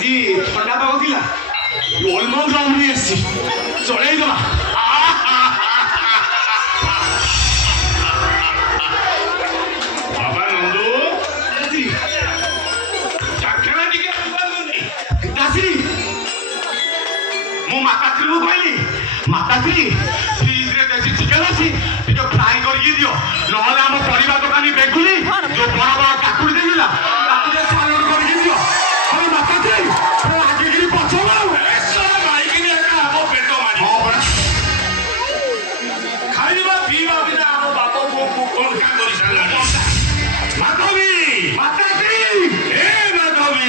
আজি ঠান্ডা পাগ দিলা অলমোস্ট অমনি আসছি চড়াই দেবা বাবা নন্দু আজি চাকরা দিকে দাসি মো মাতাশ্রী কইলি মাতাশ্রী ফ্রিজরে দেশি চিকেন আছে ଟିକେ ফ্রাই করিকি দিও নহলে ଆମ ପରିବା ଦୋକାନୀ ବେଗୁଲି ଯୋଉ ବଡ଼ ବଡ଼ କାକୁଡି ଦେଇଥିଲା ତାକୁ ସାଲଡ କରିକି ଦିଅ ହଉ ମାତାଶ୍ରୀ ଆଗିକିରି ପଛ ଏସବୁ ମାଇକିନି ଏକା ଆମ ପେଟ ମାରି ଖାଇବା ପିଇବା ବିନା ଆମ ବାପ ପୁଅକୁ କଣକା କରି ସାରିଲାଣି ମାଧବୀ ମାତାଶ୍ରୀ ଏ ମାଧବୀ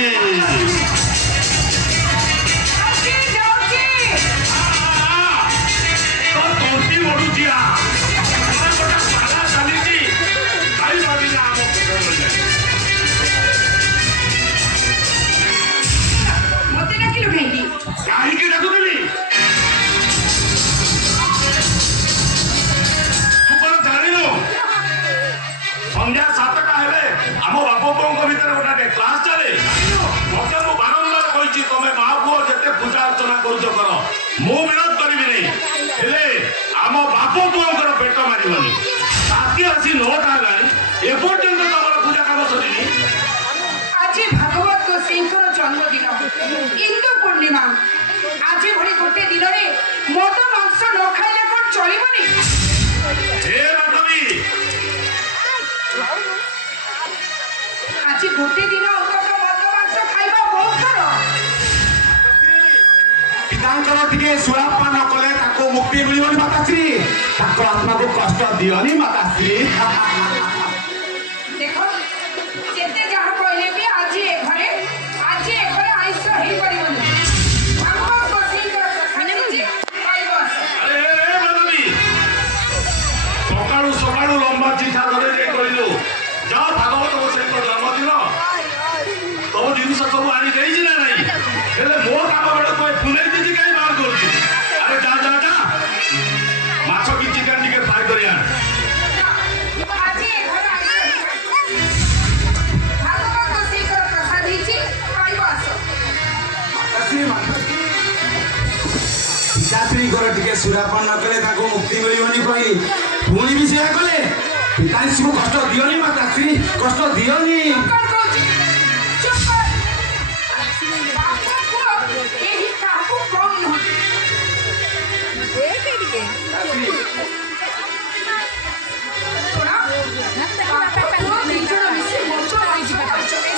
সন্ধ্যা 7টা হেলে ଆମ ବାପ ପୁଅଙ୍କ ଭିତରେ ଗୋଟେ କ୍ଲାସ ଚାଲେ ମତେ ମୁଁ ବାରମ୍ବାର କହିଛି ତମେ ମା ପୁଅ ଯେତେ ପୂଜା ଅର୍ଚ୍ଚନା କରୁଛ କର ମୁଁ ବିରୋଧ କରିବିନି ହେଲେ ଆମ ବାପ ପୁଅଙ୍କର ପେଟ ମାରିବନି ରାତି ଆସି 9ଟା ହେଲାଣି ଏପର୍ଯ୍ୟନ୍ତ ତମର ପୂଜା କାମ ସରିନି ଆଜି ଭାଗବତ ଗୋସାଇଙ୍କର ଜନ୍ମଦିନ ଇନ୍ଦୁ ପୂର୍ଣ୍ଣିମା ଆଜି ଭଳି ଗୋଟେ ଦିନରେ ମଦ ମାଂସ ନ ଖାଇଲେ କଣ ଚଳିବନି ହେ ମାଧବୀ ଆଜି ଗୋଟେ ଦିନ ଅନ୍ତତଃ ମଦ ମାଂସ ଖାଇବା ବନ୍ଦ କର ପିତାଙ୍କର ଟିକେ ସୁରାପାନ କଲେ ତାକୁ ମୁକ୍ତି ମିଳିବନି ମାତାଶ୍ରୀ ତାଙ୍କ ଆତ୍ମାକୁ କଷ୍ଟ ଦିଅନି ମାତାଶ୍ରୀ ଦେଖ ଯେତେ ଯାହା କହିଲେ ବି ଆଜି ଏ ଘରେ ଆଇଁଷ ହେଇପାରିବନି ଭାଗବତ ଗୋସାଇଙ୍କର କଥା ନେଉଛି ଖାଇବ ସକାଳୁ ସକାଳୁ ଲମ୍ବା ଚିଠା ଧରେ ଯାଇ କହିଲୁ ଯାଅ ଭାଗବତ ଗୋସାଇଙ୍କ ଜନ୍ମଦିନ ତମ ଜିନିଷ ସବୁ ଆଣି ଦେଇଛି ନା ନାଇଁ ହେଲେ ମୋ କାମ ବେଳକୁ ଫୁଲେଇ କିଛି କାହିଁ ବାହାର କରୁଛି ଆରେ ଯା ଯା ଯା ମାଛ କି ଚିକେନ ଟିକେ ଫ୍ରାଏ କରି ଆଣ ଆଜି ଏ ଘରେ ଭାଗବତ ଗୋସାଇଙ୍କର ପ୍ରସାଦ ହେଇଛି ଖାଇବ ଆସ ପିତାଶ୍ରୀଙ୍କର ଟିକେ ସୁରାପାନ ନ କଲେ ତାଙ୍କୁ ମୁକ୍ତି ମିଳିବନି କହି ପୁଣି ବି ସେୟା କଲେ ପିତାଶ୍ରୀଙ୍କୁ କଷ୍ଟ ଦିଅନି ମାତାଶ୍ରୀ କଷ୍ଟ ଦିଅନି କଣ କହୁଛି ଚୁପ କର ବାପ ପୁଅ କେହି କାହାକୁ କମ୍ ନୁହନ୍ତି ଶୁଣ ବାପ ପୁଅ ଦି ଜଣ ମିଶି ମଦ ମାଂସ ଖାଉଛନ୍ତି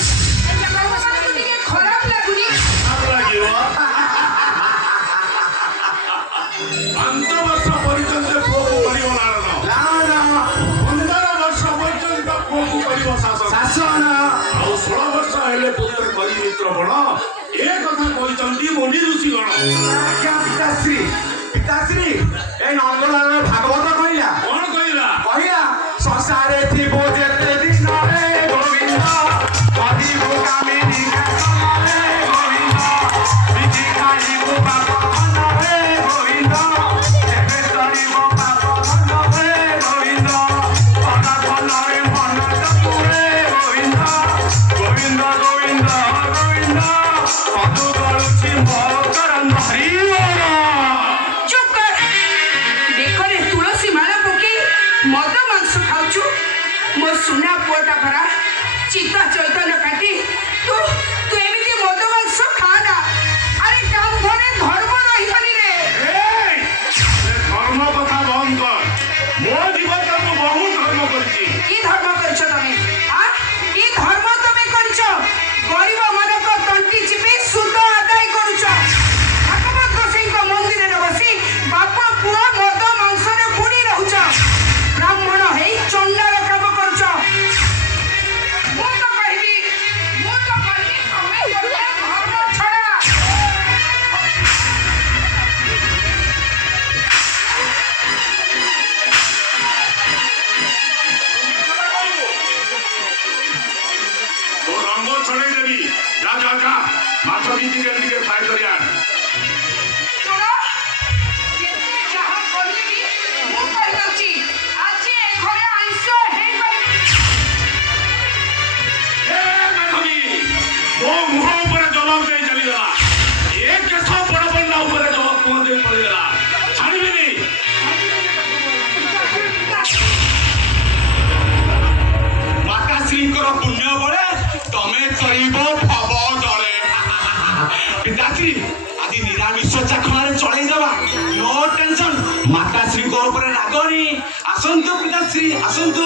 ଆପଣଙ୍କୁ ଟିକେ ଖରାପ ଲାଗୁନି ବର୍ଷ ପର୍ଯ୍ୟନ୍ତ ପୁଅକୁ କରିବ ନାରଣ 15 ବର୍ଷ ପର୍ଯ୍ୟନ୍ତ ପୁଅକୁ କରିବ ଶାସନ ଆଉ 16 ବର୍ଷ ହେଲେ ପୁତ୍ର କରି ମିତ୍ର ବଣ ଏ କଥା କହିଛନ୍ତି ମୁନି ଋଷିଗଣ ପିତାଶ୍ରୀ ଏଇ ନନ୍ଦଲାଲ ଭାଗବତ କହିଲା କଣ କହିଲା ସଂସାରେ ଥିବ ଯେତେ ଦିନ ରେ ଗୋବିନ୍ଦ କରିବୁ କାମିନୀ କାମରେ ଗୋବିନ୍ଦ ବିଧି ଖାଇବୁ ପାପ ଧନରେ ଗୋବିନ୍ଦ ଏବେ ତରିବ ପାପ ଧନରେ ଗୋବିନ୍ଦ ପରାଧନରେ ମନ ଚକୁରେ ଗୋବିନ୍ଦ ଗୋବିନ୍ଦ ଗୋବିନ୍ଦ ଗୋବିନ୍ଦ ମଧୁ କରୁଛି ମୋର ହରିବର ଚୁପ କର ବେକରେ ତୁଳସୀ ମାଳ ପକେଇ ମଦ ମାଂସ ଖାଉଛୁ ମୋ ସୁନା ପୁଅଟା ପରା ଚିତା ଚୈତନ୍ୟ କାଟି ତୁ ଏମିତି ମଦ ମାଂସ ଖାନା ଆରେ କାମ ଘରେ ଧର୍ମ ରହିବନି ରେ ଧର୍ମ କଥା ବନ୍ଦ କର ମୋ ଜୀବନରେ ମୁଁ ବହୁତ ଧର୍ମ କରିଛି କି ଧର୍ମ କରିଛ ତମେ କି ଧର୍ମ ତମେ କରିଛ ଗରିବ ମାନଙ୍କ ତଣ୍ଟି ଚିପି ସୁଧ ଆଦାୟ କରୁଛ ଭାଗବତ ଗୋସାଇଙ୍କ ମନ୍ଦିରରେ ବସି ବାପ ପୁଅ ମଦ ମାଂସରେ ବୁଡ଼ି ରହୁଛ ବ୍ରାହ୍ମଣ ହେଇ ଚଣ୍ଡାଳ କାମ କରୁଛ ମୁଁ ତ କହିବି ତମେ ଗୋଟେ ଧର୍ମ ଛଡ଼ା तो रंग छड़े देवी जा जा जा माछ की चिकेन टिके फ्राई करी आन ଶୁଣ ଯେତେ ଯାହା କହିବି ମୁଁ କହିଦେଉଛି ଆଜି ଏ ଘରେ ଆଇଁଷ ହେଇପାରିବ ए माधवी वो मुह ऊपर जवाब दे चली ଅନ୍ୟ ବେଳେ ତମେ ଚଳିବ ଭବ ଜଳେ। ପିତାଶ୍ରୀ ଆଜି ନିରାମିଷ ଚାଖଣାରେ ଚଳେଇଦବା, ନୋ ଟେନସନ। ମାତାଶ୍ରୀଙ୍କ ଉପରେ ରାଗନି। ଆସନ୍ତୁ ପିତାଶ୍ରୀ ଆସନ୍ତୁ।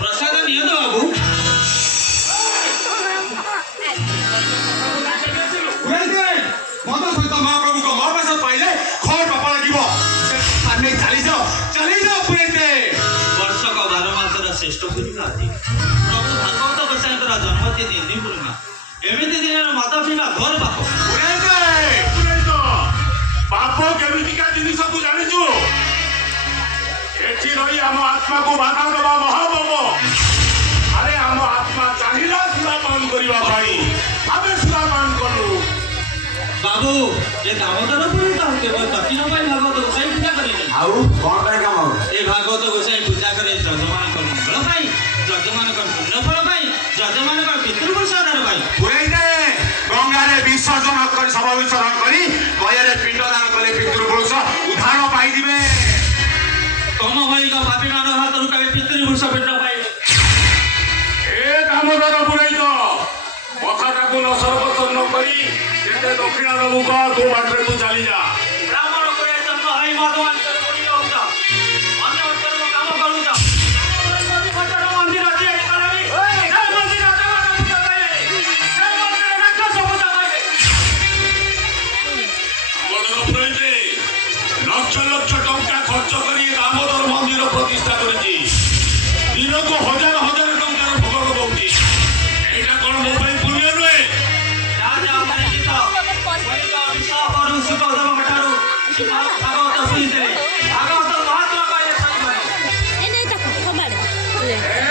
ପ୍ରସାଦ ନିଅନ୍ତୁ ବାବୁ। ମଦ ସହିତ ମହାପ୍ରଭୁଙ୍କ ମହାପ୍ରସାଦ ପାଇଲେ ଖଟ ପାପ ଲାଗିବ। ଚାଲିଯାଅ ପୁରେତେ। ବର୍ଷକ 12 ମାସର ଶ୍ରେଷ୍ଠ ପୂର୍ଣ୍ଣିମା ଆଜି। ପ୍ରଭୁ ଭାଗବତ ଗୋସାଇଙ୍କର ଜନ୍ମଦିନ ଏନି ପୂର୍ଣ୍ଣିମା। ଏମିତି ଦିନରେ ମଦ ପିଇବା ଘୋର ପାପ। ପାପ କେମିତିକା ଜିନିଷ ତୁ ଜାଣିଛୁ? ଏଠି ରହି ଆମ ଆତ୍ମାକୁ ବାଧା ଦେବା ମହାପାପ। ଆରେ ଆମ ଆତ୍ମା ଚାହିଁଲା ସୁରାପାନ କରିବା ପାଇଁ, ଆମେ ସୁରାପାନ କଲୁ। ବାବୁ ଏ ଦାମୋଦର ପୁରୋହିତ କେବଳ ଦକ୍ଷିଣ ପାଇଁ ଭାଗବତ ଗୋସାଇ ପୂଜା କରେନି। ଆଉ କଣ ପାଇଁ କାମ? ଏ ଭାଗବତ ଗୋସାଇ ପୂଜା କରେ ଯଜମାନଙ୍କର ମଙ୍ଗଳ ପାଇଁ, ଯଜମାନଙ୍କର ପୁଣ୍ୟଫଳ ପାଇଁ, ଯଜମାନଙ୍କର ପିତୃପୁରୁଷ ଆଧାର ପାଇଁ। ଗଙ୍ଗାରେ ବିସର୍ଜନ କରି ଶବ ବିସର୍ଜନ କରି ଗୟାରେ ପିଣ୍ଡ ଦାନ କଲେ ପିତୃପୁରୁଷ ଉଦ୍ଧାର ପାଇଯିବେ। ତମ ଭଳିଙ୍କ ପାପୀ ମାନଙ୍କ ହାତରୁ କେବେ ପିତୃପୁରୁଷ ପିଣ୍ଡ ପାଇବେ? ଏ ଦାମୋଦର ପୁରୋହିତ କଥାଟାକୁ ନ ସର୍ବସନ୍ନ କରି ଯେତେ ଦକ୍ଷିଣ ଦବୁ କହ, ତୁ ବାଟରେ ତୁ ଚାଲିଯା। ବ୍ରାହ୍ମଣ করে জন্ম হয় মধুমান্তর করি হোক অন্য উত্তর কাম করুছ। মন্দির আছে এই কারণে এই মন্দির আছে মানে পূজা পাইবে, এই মন্দিরে রাক্ষস পূজা পাইবে। দামোদর পুরোহিত লক্ষ লক্ষ টঙ্কা খরচ করে দামোদর মন্দির প্রতিষ্ঠা করেছি। দিনকু হাজার হাজার টঙ্কার ভোগ দৌছি। এইটা কোন ମୋ ପାଇଁ ପୁଣ୍ୟ ନୁହେଁ? রাজা পরিচিত পরিচিত বিশাল করু সুখদেব ঠারু ভাগবত শুনিଥିଲେ। ভাগবত মহাত্মা କହିଲେ ସରିବନି।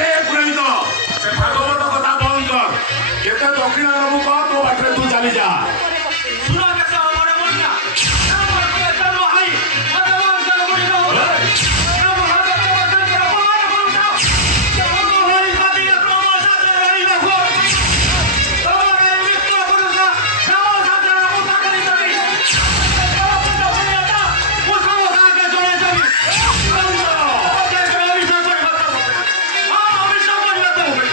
ଏ ପୁରୋହିତ ସେ ଭାଗବତ କଥା ବନ୍ଦ କର। ଯେତେ ଦକ୍ଷିଣ ଦବୁ କହ, ତୋ ବାଟରେ ତୁ ଚାଲିଯା। শুনো কেসে আমার মনটা নাম করে জন্ম হয় মধুমান্তর করি হোক। নাম ভাগবত বসন্তের অপমান করুছ। জন্ম হরি কাটিয়ে ক্রম সাথে রহিবা ঘোর। তোমার এই মৃত্যু করুছ, নাম সাথে পূজা করি যাবি। মুসলমান সাথে চলে যাবি। অভিষেক করে হত্যা করবে। অভিষেক করে হত্যা করবে।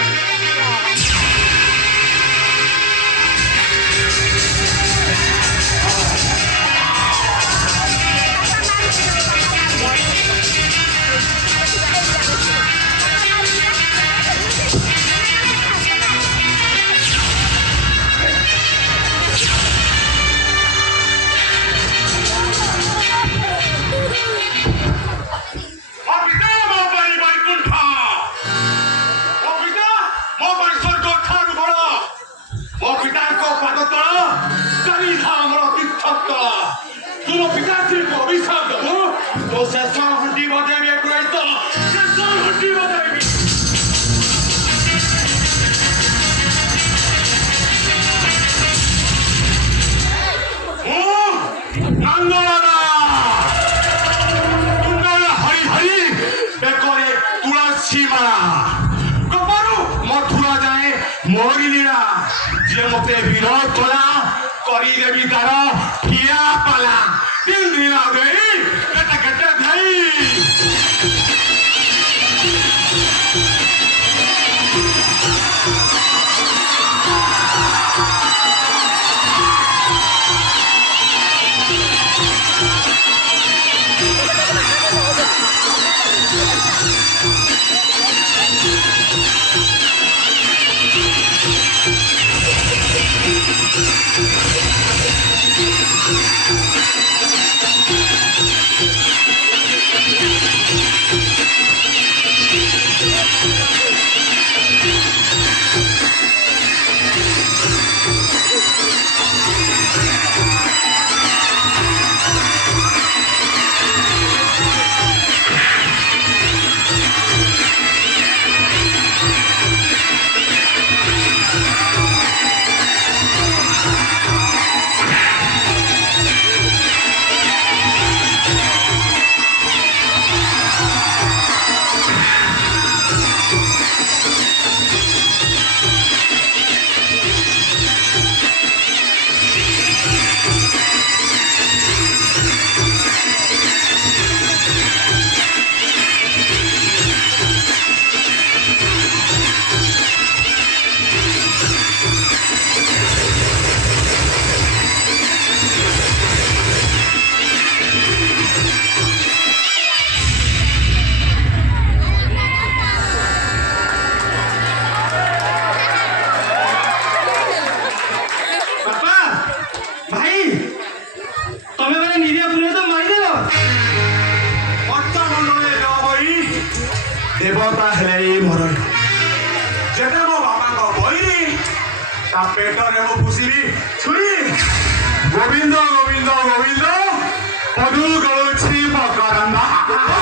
ମୋ ପିତା ମୋ ପାଇଁ ବୈକୁଣ୍ଠ, ମୋ ପିତା ମୋ ପାଇଁ ସ୍ୱର୍ଗ ଠାରୁ ବଡ଼। ମୋ ପିତାଙ୍କ ପାଦ ତଳ ଚାରିଧାମର ତୀର୍ଥସ୍ଥଳ। ତୁ ମୋ ପିତାଶ୍ରୀଙ୍କୁ ଅଭିଶାପ ଦେବୁ, ତୋ ଶେଷ ଘଣ୍ଟି ବଜାଇବି। ପୁରୋହିତ ଶେଷ ଘଣ୍ଟି ବଜାଇବି। ମୁଁ ନନ୍ଦଳରା হরি হরি বেকরে তুলসী মালা কপারু মথুরা যায় মোরি লীলা। যে মতে বিরোধ কলা করিদেবি তার ঠিয়া পালা। 3 দিন দেই কেটে কেটে দেই। ତା ପେଟରେ ମୁଁ ପୁଷିବି ଛୁରୀ। ଗୋବିନ୍ଦ ଗୋବିନ୍ଦ ଗୋବିନ୍ଦ ମଧୁ ଗଳୁଛି ମକରନ୍ଦ।